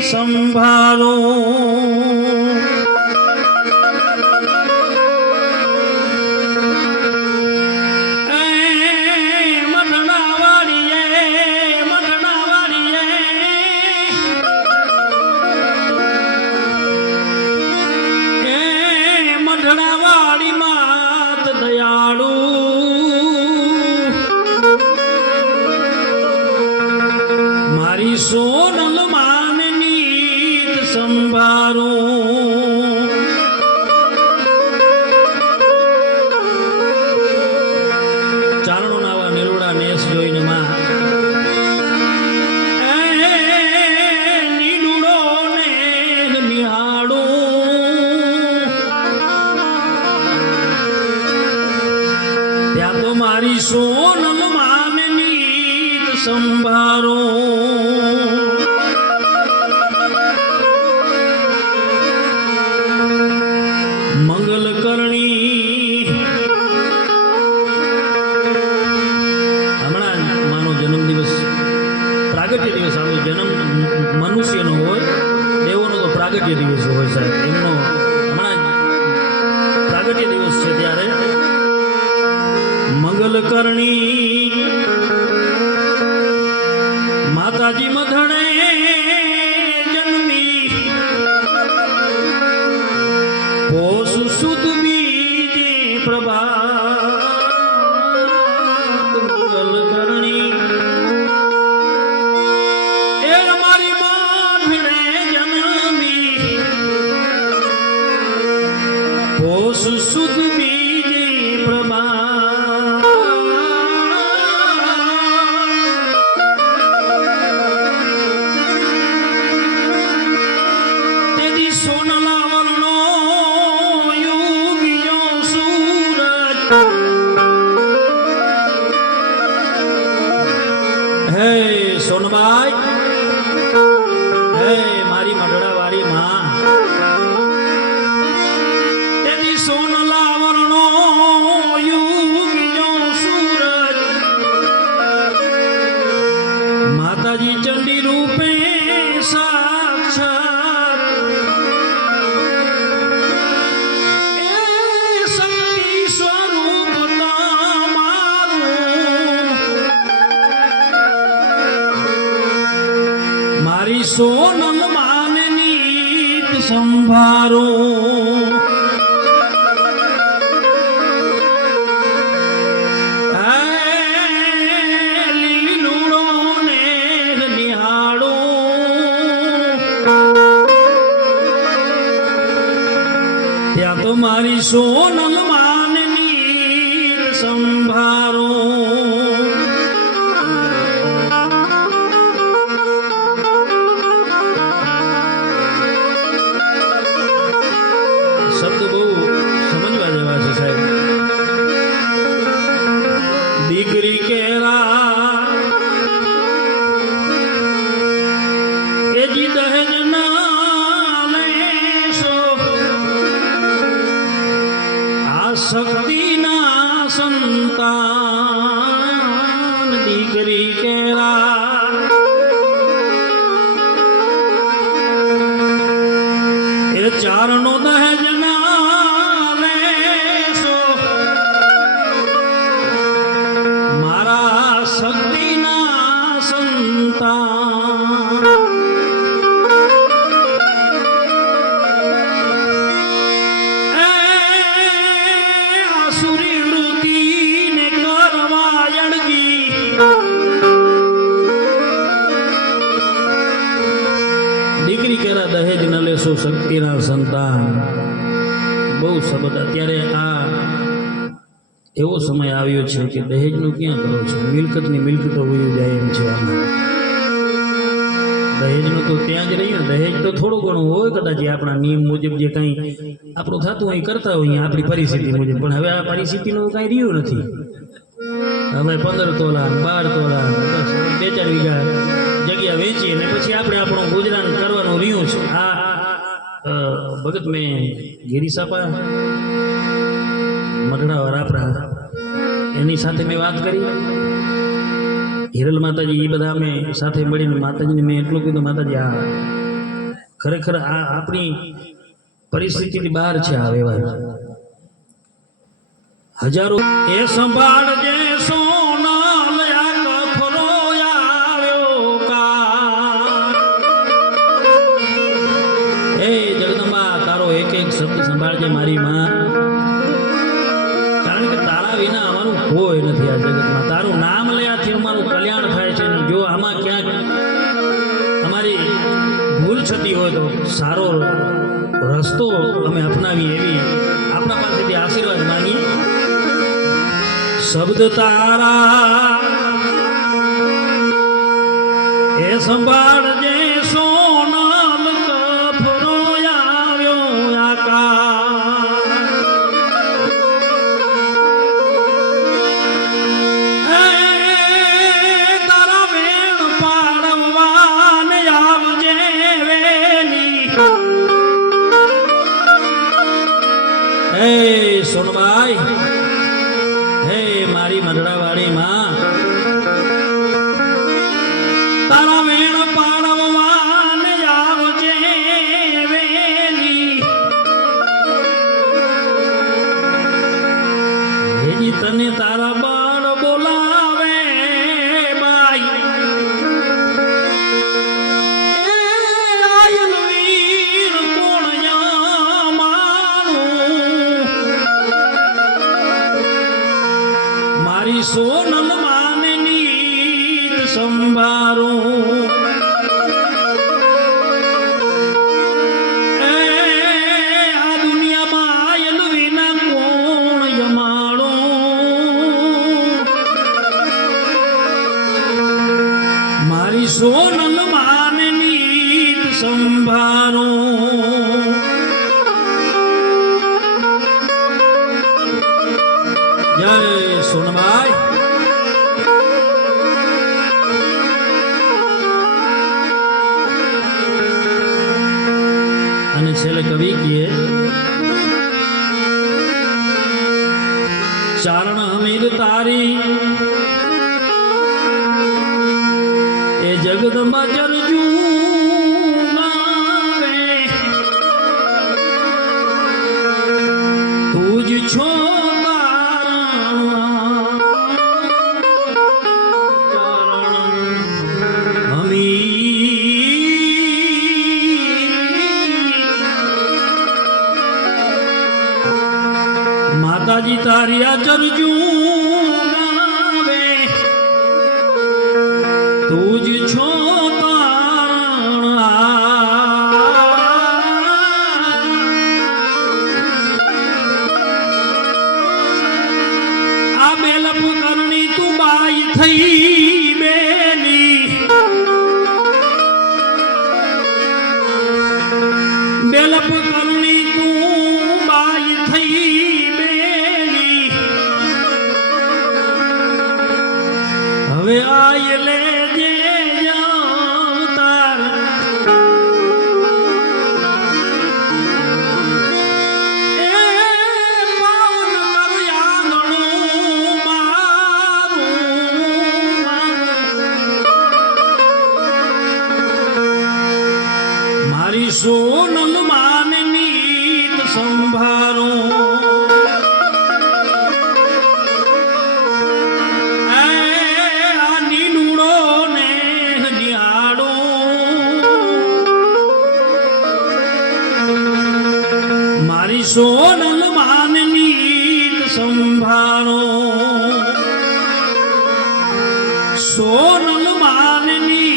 સંભાળો. ત્યાં તો મારી સોનલ માનની સંભારો. માતાજી મધણે જન્મી. પોષ સુદ બીજે પ્રભાત મંગલ કરણી એ મારી માઠણે જન્મી. પોષ સુદ સોનલ માને નીત સંભારો. મારી સોનલ માને નીર સંભારો. ચારણો દહેજ દહેજ શક્તિના સંતાન. બહુ શબ્દ. અત્યારે આ એવો સમય આવ્યો છે કે દહેજનું ક્યાં કરો છો? મિલકતની મિલકતો વયું જાય એમ છે આમાં. દહેજનું તો ત્યાં જ રહ્યું. દહેજ તો થોડું ઘણું હોય કદાચ આપણા નિયમ મુજબ જે કંઈ આપણું થતું હોય કરતા હોય આપણી પરિસ્થિતિ મુજબ. પણ હવે આ પરિસ્થિતિનું કાંઈ રહ્યું નથી. હવે પંદર તોલા, બાર તોલા, બસ, બે ચાર વીઘા જગ્યા વેચી અને પછી આપણે આપણું ગુજરાન ભગત મેં ગિરી મગડા વરાપરા, એની સાથે મેં વાત કરી. હિરલ માતાજી, એ બધા અમે સાથે મળીને માતાજીને મેં એટલું કીધું, માતાજી, આ ખરેખર આ આપણી પરિસ્થિતિની બહાર છે આ વ્યવહાર. હજારો એ સંભાળજે શબ્દ સંભાળજે મારી માં. કારણ કે તારા વિના અમારું કોઈ નથી આ જગતમાં. તારું નામ લયાથી અમારું કલ્યાણ થાય છે. જો આમાં ક્યાંક અમારી ભૂલ થતી હોય તો સારો રસ્તો અમે અપનાવીએ એવી આપણા પાસેથી આશીર્વાદ માગીએ. શબ્દ તારા એ સંભાળજે હે મારી મરડાવાળી માં તારા વેણ પાડવાને સંભારો જય અને છેલ્લે કવિ કીએ ચારણ હમીર તારી એ જગદંબા જરજુ તું જ મારી સોનલ માન નીત સંભારો મારી સોનલ માન નીત સંભાળો. સોનલ માન નીત